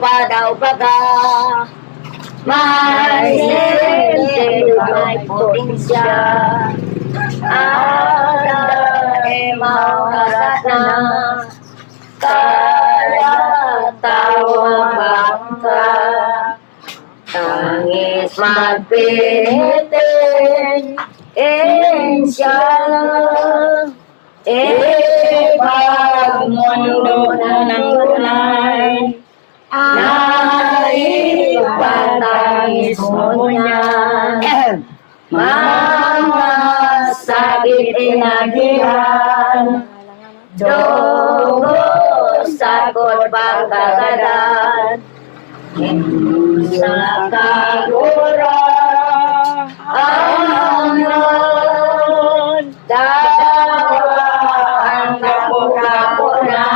pa daw baga. May sente, may potensya. Ay maunarat na. Kaya tawang bangka. Tangis magpihitin. Inshallah. Pagmundo na ng tunay. Naipatangis mo niyan. Mga sakit inagihan. Dugo, sakot, pagkagadan. Hindi sa kagura. Ang dawa ang kapura-pura.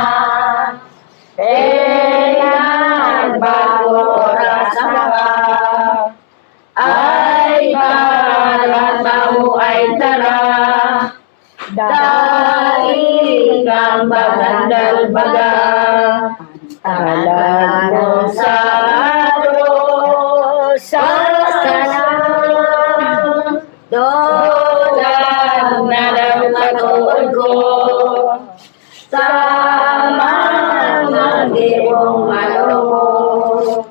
Kailan bago rasa ay kalat bago ay tara. Dahil kang bagandal baga. Talag mo sa sana. Dolag na daw katuod ko. Sa mga gibong maloko.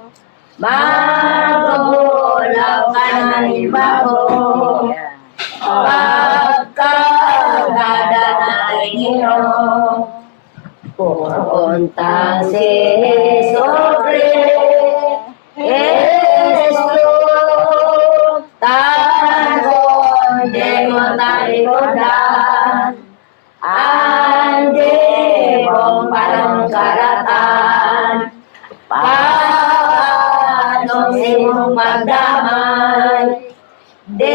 Magulaw ka ng iba ko. Pagkagada na inyo. Pupunta si Sobre. Jesus, tagon di mo talikodan. Andi mong parang karatan. Paano simong magdamay? Di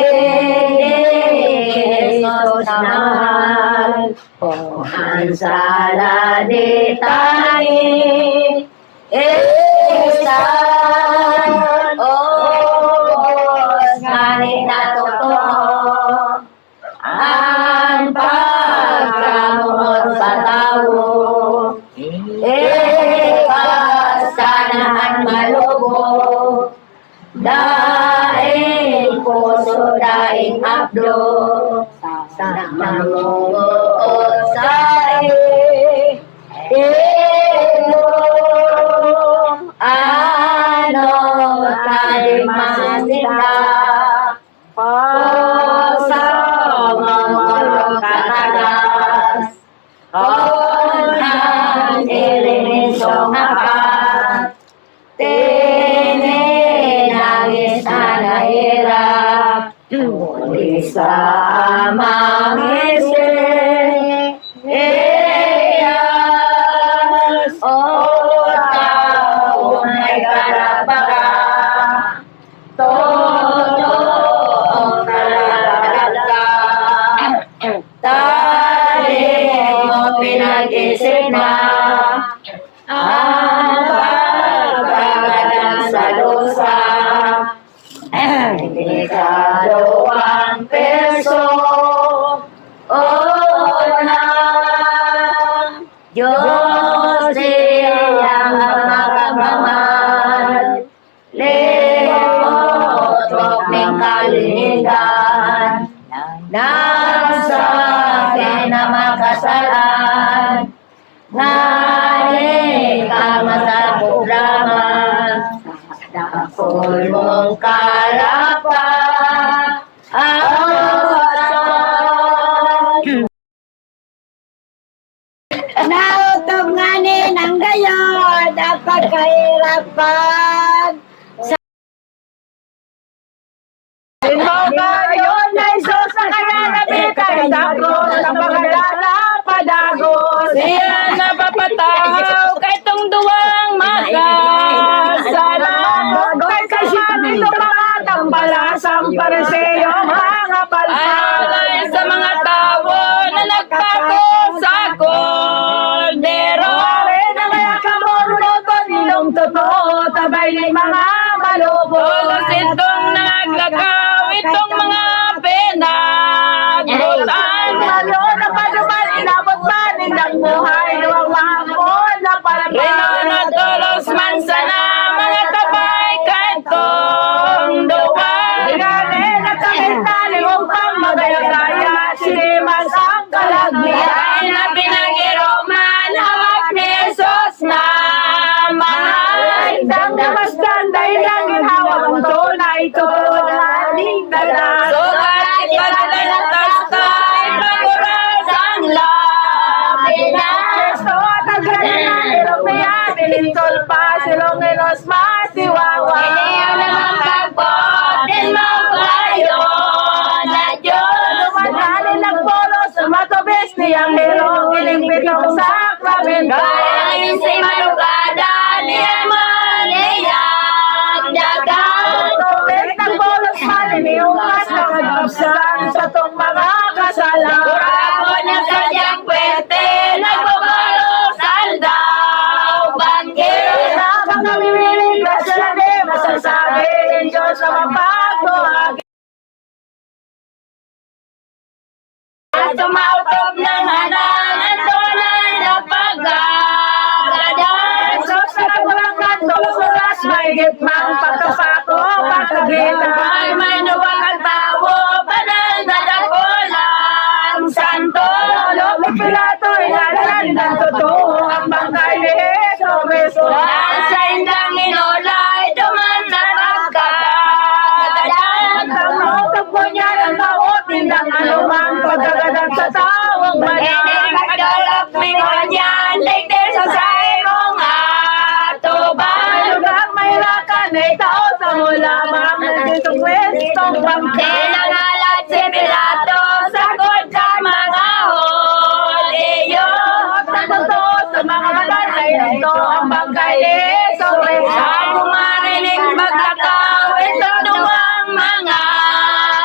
Jesus na mahal. Ang sala di tayo. Isan os ngani na totoo. Ang pagkamuot sa tao. Kasanahan malubo. Daing puso, daing abdo. Sa mamuot sa ano tayo masita. Sa mga katagas. Konang ilinisong apat. Tininagis na nahirap. Muli sa amang isip. Iyas o tao may karapaga. Totoong kalalaga. Tali mo pinag-isip na. Ang pagkagadan sa lusa. Delikado ang perso. O na Diyos siyang magmamahal. Lemotrop ng kalinigan. Nasa akin na makasalan. Ngayon ka masapuraman. Dakol mong kalapa. Nautob nga ni ng gayon. Dapat kahirapan. Gayon na iso sa kaganabitan. Dako na pagalala padagos. Siya napapatahaw kay tong duwang mata. Salamat kay kasyari lumakatang balasang pariseyo mga palpa. Alay sa mga tao na nagpako sa kondero. Are na kaya kamoro na to nilong totoo. Tabay Baptist, ni Anghelo, iling pitong sakramento. Kaya si Malugada niya Maria, dagat. Tubig ng bolos maliniwas na magkapsan sa tong mga kasalan. Kurako niya sa diyang pwede, nagbabalo saldaw, banggit. Habang namimiling ka sila di masasabi, Diyos na mapagbuhagi. At tumautob ng hanangan doon na pagkagadan. Diyos na walang kanto, sulas, may gitmang pagkapako, pagkagita. Ay may nuwag ang tawo, banal na dakulang santo. Lolo Pilato, inalalan ng totoo, ang bangkay ni Jesu. Dahil sa indang inolay, duman sa pagkagadan. Ang mautap ko niya ng bawat tindang anumang pagkagadan sa tawang banal. Hindi magdalap mingon yan, ligdir sa saimong atuban. Lugang may lakan ay tao sa mula, mga nandito kwestong bangkay. Tinangalat si Pilato, sagot sa mga holiyo. Sa totoo sa mga balay nito, ang bangkay ni Jesu. Ako marinig maglakaw, ito duwang mga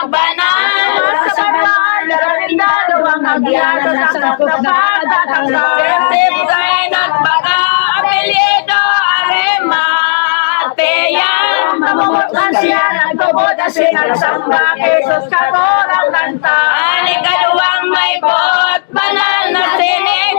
banal. Sa samaan, darindado ang hagyan sa saktapat at ang Sip kain at baka, apelyido Arimatea. Mamumutan siya ng tubod at sinasamba kay Jesus katorang kanta. Ani kaduwang may bot, banal na Nicodemos.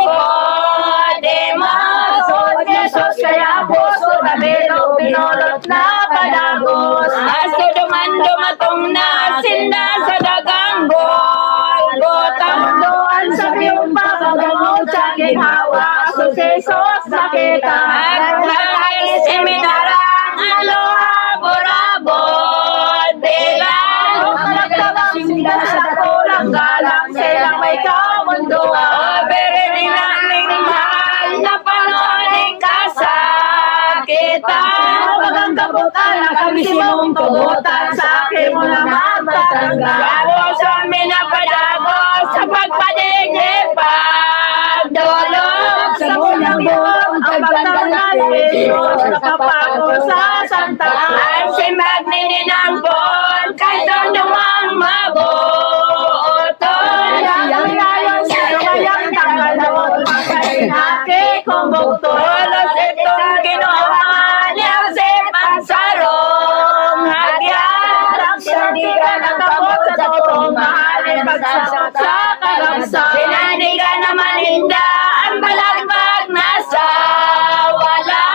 So, Jesus kaya puso na bilog, pinulot na padagos. Aso dumatong na sinda sa dagang Golgota. Doon sa biyong pagagamot sa ginhawa, so Jesus nakita. At dahil seminarang alo-aborabot bilang. Nagtawang sila sa kulang galang, silang may kamunduan. Oberinig naming mahal na panoning kasakitan. Bagang kabutan na kami sinong tubutan, sa akin mo naman matanggal. Lalo sa minapadago sa pagpadiglig pagdulog. Sa unang buong pagtangal ni Jesus, nakapako sa Santa Cruz. Ang simbag ni Ninambon, kahit ang dumang mabuoton. Yang yayon sa kayang tanggal doon, pagkain natin kung bukto. Tulos itong kinuha niya si Pansarong Hagyan. Ang sandigan ng takot sa totoong mahalin, pagsasot sa karamsan. Sinanigan naman hinda ang balagbag na sa wala.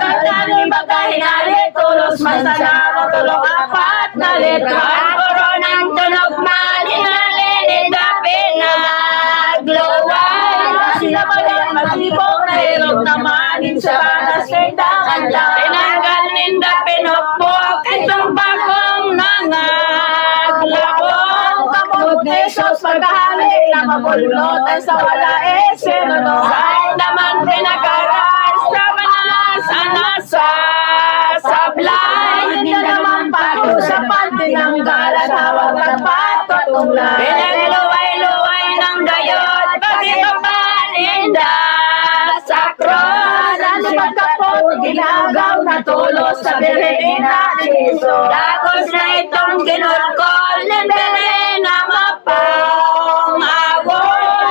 Kataling magkahinali, tulos mansanaro, tulong apat na letra. Ang koronang tunog man, hinalin hinda pinagluwag. Sila malang matibok na ilog naman, sa banas ng dangan lang. Tinanggal ninda pinupok, itong bagong nangaglabok. Ang kamot ni Jesus pagkahali, na mabulutan sa wala sinunod. Saan naman pinakaras sa manas, anasa, sablay. Hindi naman pakusapan, tinanggalan, hawag at patutulay. Pinagluway-luway ng gayot, pagkikapaninda sa cross. Ano pagkapot, ginagaw na tulos sa birigin na Jesus. Dagos na itong ginulkol, nindere na mapangawon.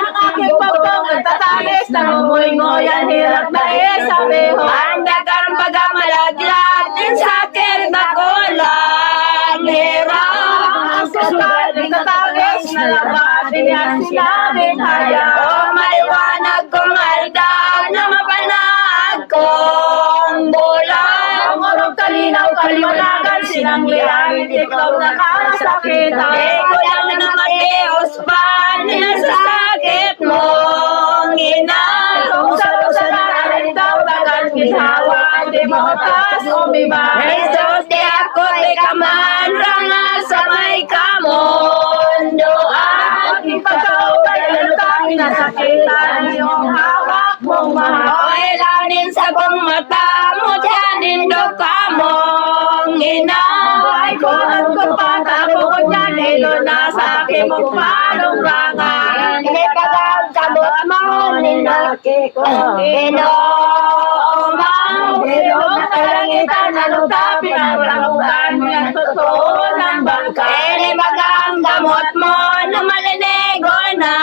Ang aking pagpong at tatalis, nangungoy-ngoyan, hirap na isabiho. Ang dagang pagamalaglag, din sakit na kulang hirap. Ang susugal, di tatagis, na labat, di yan sinabing haya. O maliwanag kong aldag, na mapanag kong bulan. Ang orong kalinaw, kaliwanagan, sinanglihan, ikaw na kasakitan. Ego lang na Mateos pa, nasa sakit mong ina. Kung sa narin daw, dagan ginhawa, di mo tas umiba. Jesus, di ako di ka man, ranga sa may kamunduan. Aking pagkautay, lutangin na sakitan, iyong hawak mong mahal. O ilawnin sa kong mata, mudyanin do ka mong ina. Ay, kung ang kupata, bukod niya, nilo na sa aking mong palong rangan. Hindi ka pinaki ko. Ginoo, bilog na kalangitan, naluta, pinaglalugan mo yung totoo ng bangka. Bagang gamot mo na malinigo na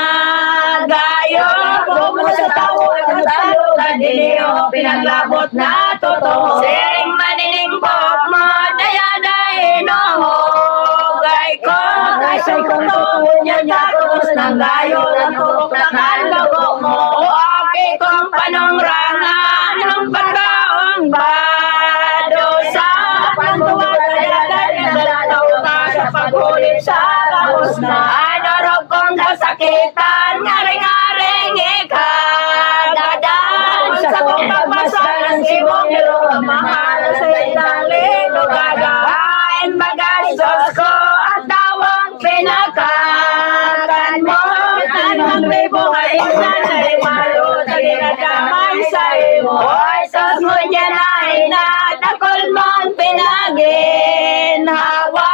gayo. Kung sa tao ang talugan, diniyo, pinaglabot na totoo. Siring maninimbok mo, dayadahin o hugay ko. Kasi kung totoo niya tapos ng gayo, ang turok na kalabo mo. O aki kong panungrangan, ng pagkaong badosa. Pantuwag na dadahin, dalataw ka sa pagulit sa tapos na. Adorog kong kasakitan, ngaring-ngaring ikadadan. Sa kong pagpasalan, sibong nilo, mahal sa ilalim, lugagain bagastos ko, at tawang pinakakan mo. Tanong may buhay na nalimalo, taginagaman sa imo. Oy, sos mo niya na inatakol mong pinaginhawa.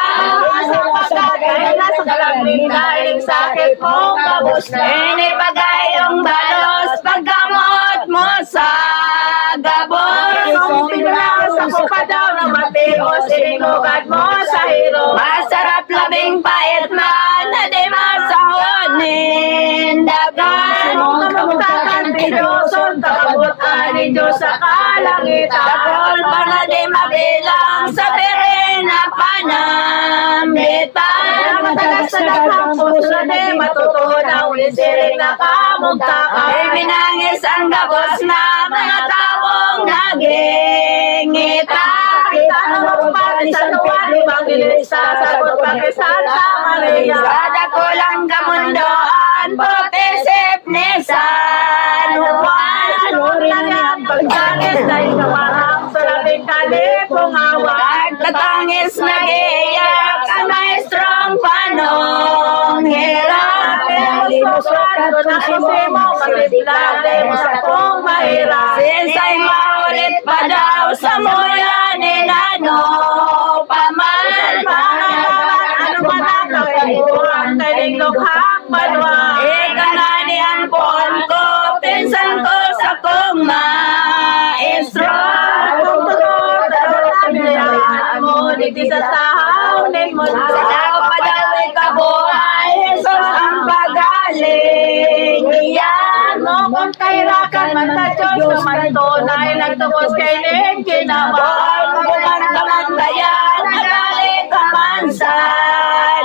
Sa pagkakay na sa kalabing daing sakit mong kabos na. Inibagay yung balos, paggamot mo sa gabos. Kung pinulaos ako ka daw na matiro, sinigugad mo sa hiro. Masarap labing pait man, na di masahod nindagan. Kung kamagtakan, pinuson, takabutan ni Diyos sa kalangitan. Takol pa na di mabilang, sa pirin na panambitan. Matagas na dagang puso na di matutunaw, isiring na kamugtakan. Ibinangis ang gabos na mga taong nagingita. Kita na marupati sa luwan, Evangelista, sagot pa kay Santa Maria. Sa dakulang kamundoan, potisip ni San Juan. Anong lang ang pagtangis na ikawarang sa labing kalipong awan. Tatangis nag-iiyak ang maestrong panonghirap. Lusok ko na isimo, masiblade mo sa kong mahirap. Sinsay maulit pa daw sa muya ni Nano Paman. Ano ba na kakibuhan, kaling lukhang banwa. Ika na ni Ampon ko, pinsan ko sa kong maestro. Kung tugot, dalawa mo, digdi sa tahaw, ning mo. Sa padawin ka buhay, Jesus ang pagaling. Iyan mo kung kairakan man na Diyos, tumantunay nagtubos kay ning kinabang. Kumantamantayan, nagalit ka man sa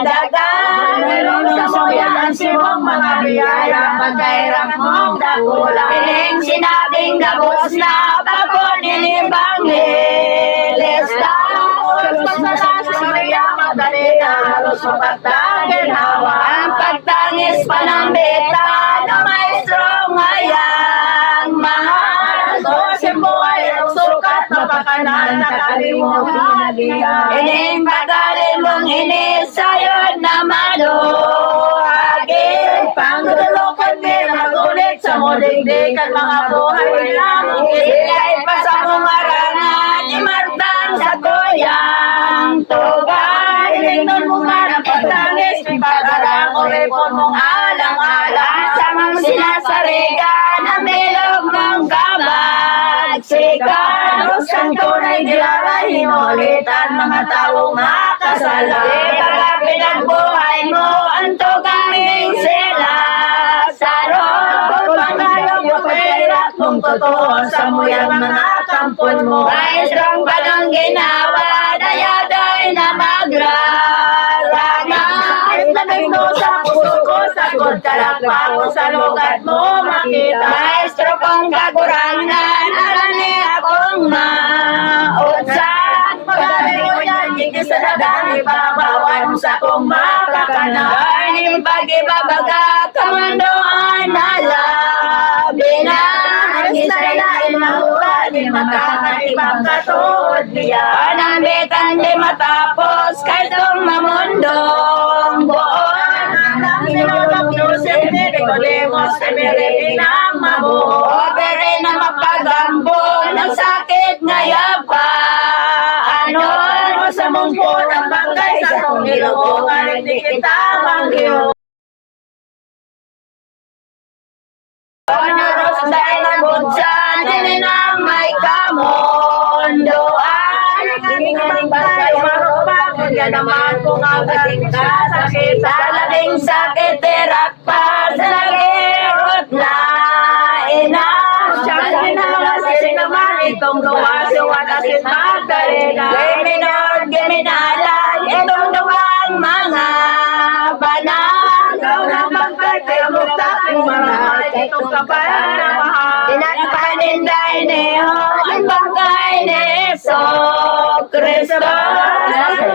dagan. Meron sa moyan ang sibong mga biyaya, pagkairang mong dakula. Ining sinabing gabos na, pagod nilibang nilista. Ulos na sa Maria Magdalena, halos mapagtangin hawa. Ang pagtangis panambita, na maestro ngayang mahal. So simbuhay ang sukat, napakanan, nakalimutan. Ining pagaling mong inisayod na maluhagin. Pangulukan din magulit sa mudigdig at mga buhay lamang. Ilay pa sa mungarangan, imartang sa kuyang tugay. Ilingon mo nga ng pagtangis, pagkarang o repon mong alang-alang. Sa mga sinasarigan, ang bilog mong kabagsikan. Ang tunay nilalahin ulitan, mga taong makasala. Ikaw pinagbuhay mo, ang tugaming sila sa roon. Kung pangayong pakirat mong totoo, sa muyang mga kampon mo. Maestrong ba nung ginawa, dayaday na magrarangan. Nabigno sa puso ko, sagot kalakpa ko sa lugat mo makita. Maestro kong kakurangan, arani akong mautsan. Pagaling ko yan, higit sa dadan, ibabawan sa kong makakanan. Garning pag-ibabaga, kamundoan na labi na. Ang Israelin na hula, di makakatibang katod niya. Panambitan di matapos, kahit itong mamundong buon. Ang inulong Yusef ni Nicodemos, emeriti ng mabuo. Opere na mapagambo, ng sakit ngaya pa. Ano sa mungko ng bangkay sa kong ilungan, hindi kita manggiyo. Say nabudsan, din ang may kamondoan. Ang tayo marupang, yan naman kung ang galing kasakit. Sa labing sakit, tirak pa sa nagirot na ina. Siya naman naman itong gawa-gawa na si Magdalena. Giminod, giminalan, itong duwang mga banal. Ikaw naman kayo mutang, marahal itong kapal na mahal. Pinagpaninday niyo ang bangkay ni Yeso Cristo.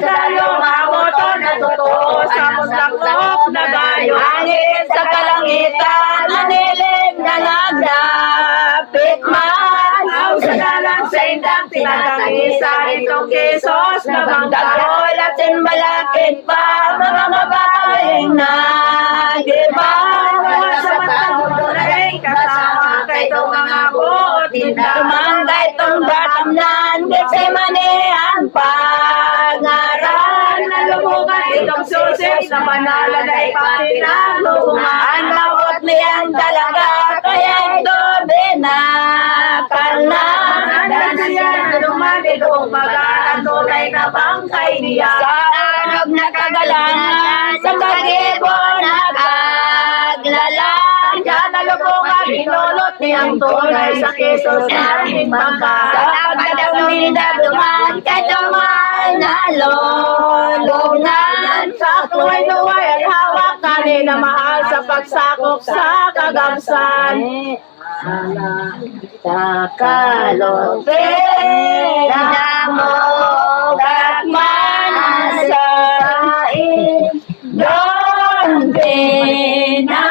Tayo mamoto na totoo sa muslakop na gayo. Hangin sa kalangitan, nanilig na nagdapit man. Ang sanalang sa indang tinatangisa itong Kisos na bangkay. Latin malakit pa, mga babaeng nag-ibang. Sa matang rin kasama kay itong mga butinda. Tumanggay itong batamnan, kasi mani ang pangaran. Nalubungan itong susis na manala na ipapinaglubungan. Ang lawot niyang talaga, kaya ito binakal na. Nandang siya na lumalilong magaan tunay na bangkay niya. Sa arog na kagalangan, sa kagibo na kaglalang. Diyan nalubungan, pinulot niyang tunay sa Kisos na ating bangkay. Sa pagkadaw nildaduman, kahit tumal na lolungan. Sa tuway-tuway at hawak kanina mahal sa pagsakop sa kagamsan. Sa kalupin na mo katmanasain, doon pinakpan.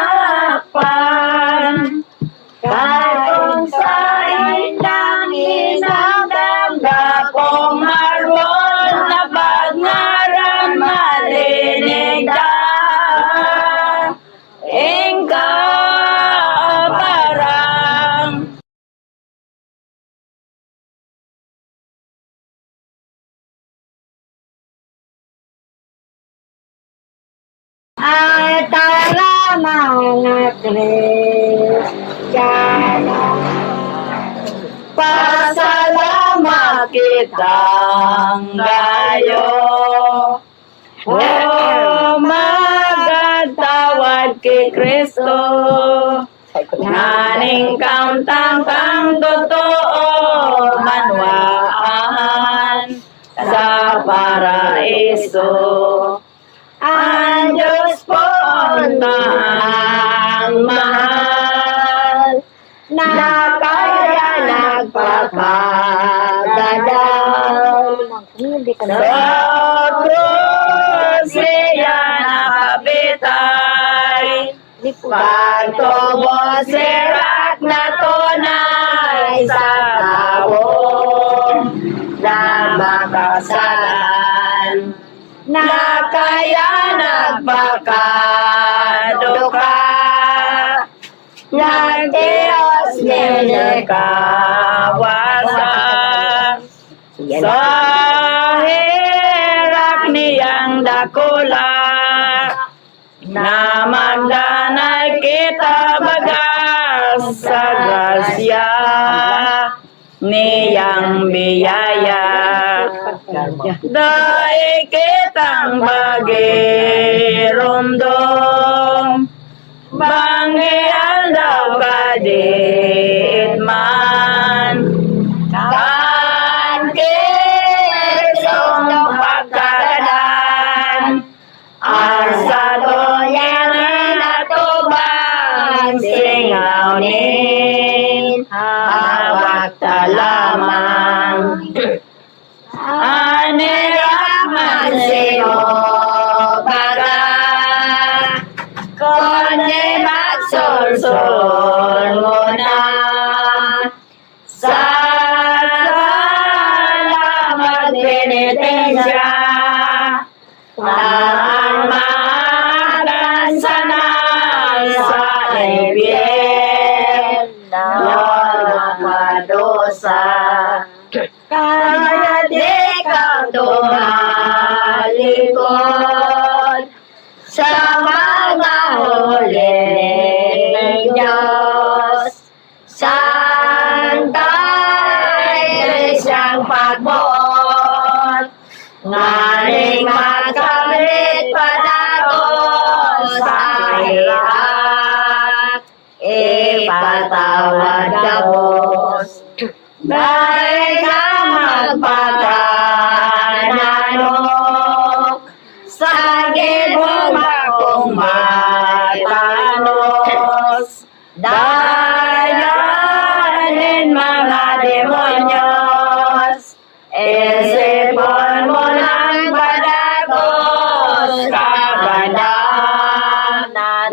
Katong sa indang inagdamda kong harmon na bagngaran malinig da. Ingka parang ay tara mga Kristiyano, pasalamat kitang gayo. O magatawad kay Kristo, naning kauntang kang totoo manwaan sa paraiso. Ang Diyos po ang mahal, na kaya nagpapagadaw. Sa krus siya nakabitay, pagtubo sirak na tunay sa tao na makasalan. Na kaya nagpakaduka, nagtiyos nilikawasan. Sa hirap niyang dakula, na magdanay kita bagas sa grasya niyang biyaya. Dahil kitang bagirundong, banggian daw kadit man. Kan kisong pagkagadan, asa tonyan atubang singawnin, hawak talamang. Anirakman sa'yo para kundi magsulsul mo na. Sa salamat penitensya, ang maagan sana sa ibyen na mapadosa. Kaya di ka tumalikod sa mga huli ninyo. ipatawad kapos. Dahil ka magpakananok, sa gilong akong matanos. Dayanin mga demonyos, isipon mo ng badagos, kabadan na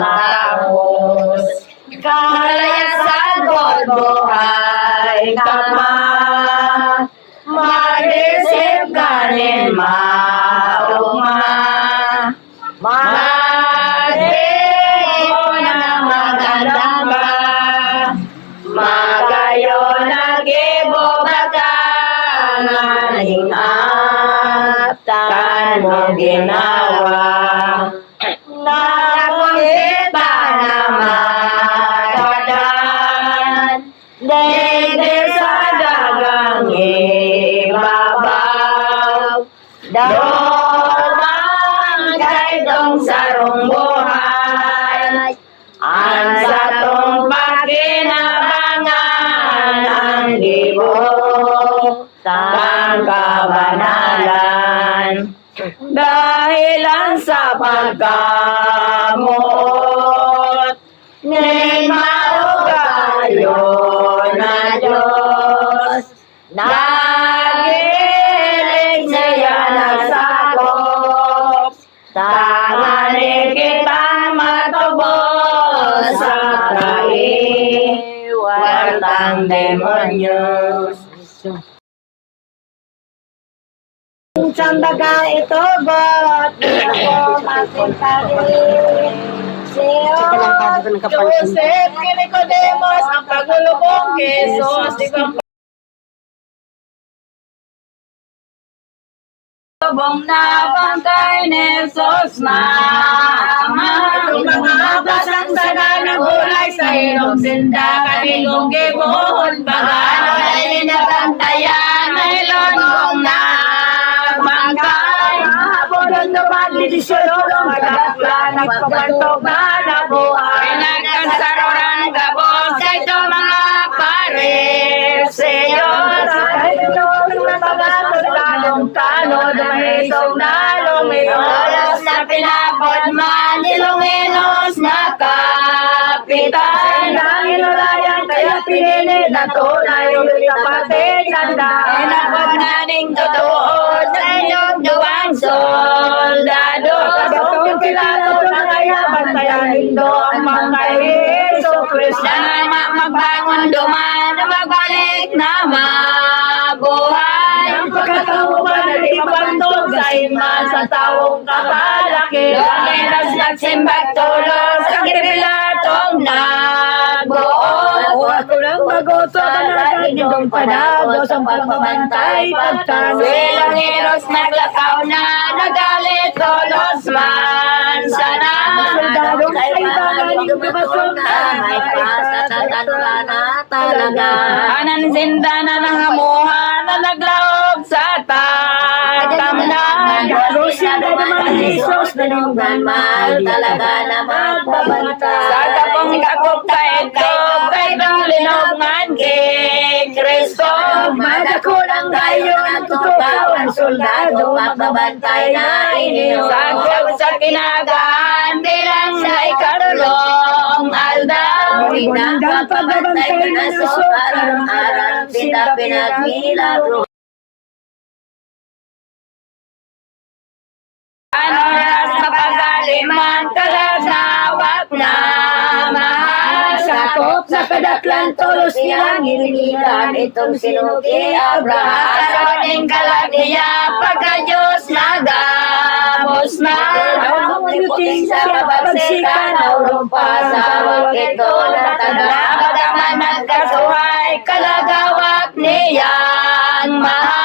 matapos. Kaya sagot buhay ka pa, mag-isip ka rin mauma. Mag-isip mo na maganda ba, magayo nag-ibubaga, ngaling aptan mo ginawa. Nakakita na matadan, daigdig sa dagang ibabaw. Domang kay dong sarong buhay, ang satong pagkinabangan, ang libog ng kabanalan. Dahilan sa pagkamot, ning maugayo na Diyos. Nagilig siya nagsakop, tanganin kitang matubos sa kaiwatang demonyos. Sandaga ito bot, ako masintari. Joseph, Nicodemus, ang pagulubong Jesus, Lubong na bangkay ni Jesus mama, mga basang sana ng gulay sa ilong sinda, kanigong gibuhon, bagano ay ninabantayan, may londong na bangkay. Habulon naman, lidisyon, magdakla, nagpapantog na nabuhay. Nagkansaroran gabos, kay ito mga parisiyos. Kahit ito ang mga lalong kanod, may isong naluminos na pinapod man, Iloginos na kapitan. Ang ilulayan kaya pinili na tunay, ulit kapatid nanda. Pinapod na ning totoo sa inyong duwang soldado. Kapatong Pilato na kaya bantayan nindo ang mga Yeso Cristo. Na magbangon duman na magbalik na mabuhay. Ang pagkatao ba na ipapantog sa ima sa taong kapalaki. Langinas nagsimbag tulos sa Pilatong nagbuo. Ako lang magoto na nagindong panagos ang pagpapantay pagkano. Silang heroes naglakaw na nagalit tulos man sana. Soldadong kailangan yung kapasok na may pasatatan na talaga. Anan sinda na ng hamuhan na naglaog sa tatamnan. Rusya na naman Jesus na nunggan mahal talaga na magbabantay. Sa kapong kakop kaitog kay dong linobngan kay Kristo. Madako lang kayo ang tutukaw ang soldado magbabantay na inyo. Sa kinagaan bilang sa ikarulong aldaw. Hanggang pagbabantay na susok arang-arang sila pinagmilagro. Ano oras mapagaliman kalasawak na mahal. Sakop sa kadaklan tulos niyang hilinigan itong sinuki Abraham. Karoning kalagya pagka-Diyos nagamos na. Ang yuting sa kapagsikan naulong pa sa wakito na taga. Pagkaman nagkasuhay kalagawak niyang mahal.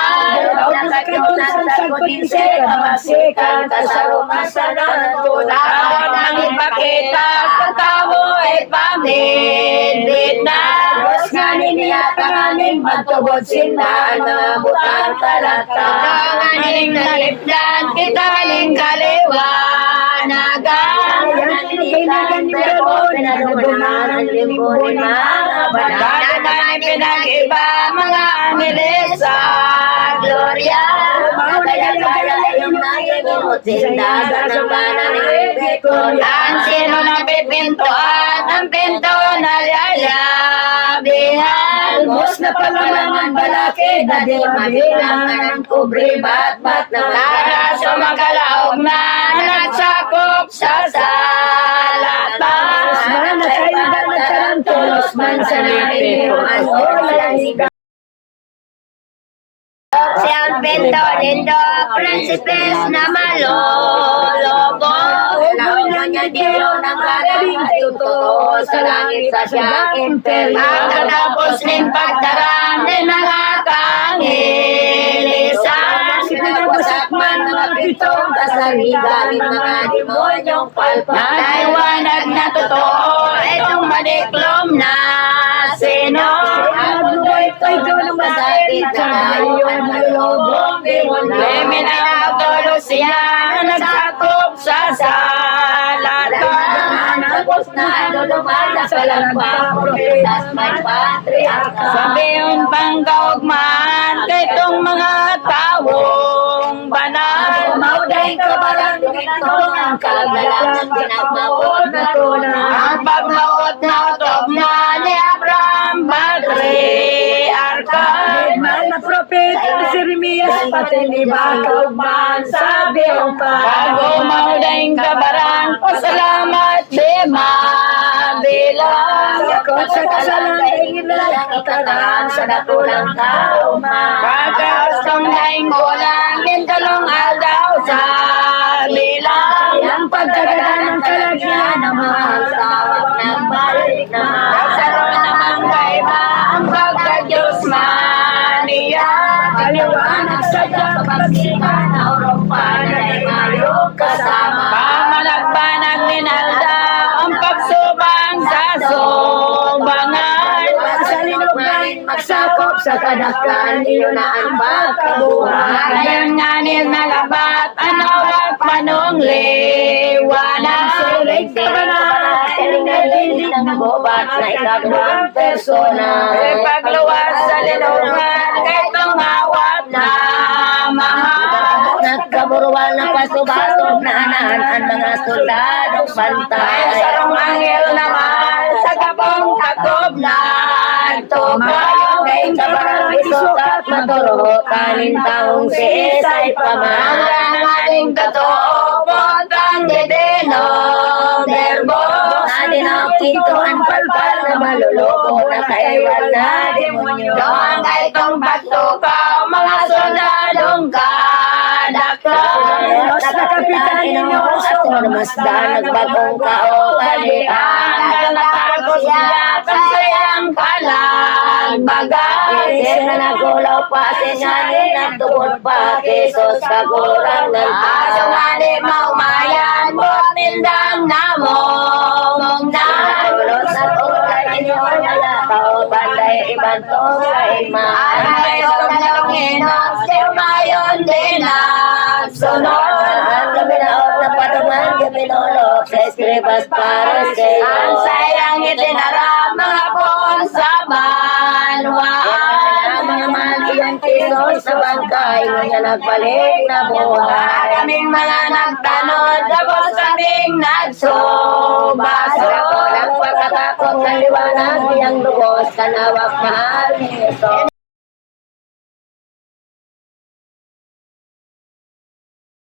Kapagsikan kasarumasanan tulad ng ipakita sa tao ay pamilid na. Diyos nga niya tanganing magtubod sinaan na butang talata. Tanganing nalipdan kita ning kaliwanagan. Yan kinikilagan ni Debo, pinadugunan ang limbunin mga banal. Dagan pinag-iba mga angeles sa gloria. Kaya yung nagigimot sindagan ng banal ni Victoria. Ang sino na pipintuan, ang pinto na lalabihan. Albos na palamangan balaki, dadi mabilangan ng kubre, bat-bat na Tara sumagalaog na nagsakop sa salata. man sa ida nagtarantulos man sa naiiwan o lalasigan. Si ang pinto lindo, prinsipes na malologo. Launo niya diyo ng galing tutuo sa langit sa siyang imperyo. Ang katapos ng pagdaraan ng mga kangilisan. Sinawasak man mga pitong kasaligaling mga demonyong palpa. Naiwanag na totoo itong madiklom na sino. Leminang siya na nagsakop sa salata. Sabihin pang kaugman kay itong mga tawong banal. Ang pagmawot na utob na ni Abraham Patriarka. Propeta si Remias, pati ni Bakaugman, sabi ang Bago maudaing kabarang, pasalamat di mabilang. Sakot sa kasalanan, inilang ikataan sa natulang kauman. Pagkastong daing kulang, kintalong aldaw sa bilang. Ang pagkaganda ng kalagyan ng mga sawak ng balik na Kasaroon namang kaiba, ang pagka-Diyos maniya. kaliwanag sa diyang pagsikan na Europa na ay mayroong kasama. Pamanagbanag ni Nalda, ang pagsubang sa subangan. Sa linugan, magsakop sa kadakan, niyo na ang pagkabuhay. Ngayon nga na labat, ano at panong liwanag. Silig ka ba na, silig na dinig ng bobat na ikagawang persona. Pagluwas sa linugan, kay itong hawat na mahal. Nagkaburuan ng paso-baso na anahan ang mga soldadong Ay bantay. sarong anghel naman, sa kapong takob na tugaw. Ngayon sa barang isukat maturo, kanin taong si Esay paman. Ang ating totoo, potang dedeno, verbo. Natin ang kinto ang palpal na malulubo na kaiwan na demonyo. Doon ka itong pagtukaw, mga soldadong kadakal. Sa kapitan ninyo, sa masda, nagbagong kaokalian. Ang natakot siya, pansayang kalagbagan. Iris na nagulaw pa, sinyanin ang tungod pa, kisos kagurang ng Aso nga di maumayan, buot nindang namong na. Tulot sa tulay inyo nalataw, banday ibang to sa ima. Ang maestong nalunginos, siumayon din nagsunod. Ang gaminaot na patungan, gaminulok sa eskribas para sa Ang sayang itinarap, mga pon sa banwaan. mga maniyang kisos sa bangkay, ngayon nagbalik na buhay. Kaming mga nagtanod, tapos kaming nagsubaso. Sa ako ng pagkatakot ng liwanag, niyang lubos, kanawak mahal ni Jesus.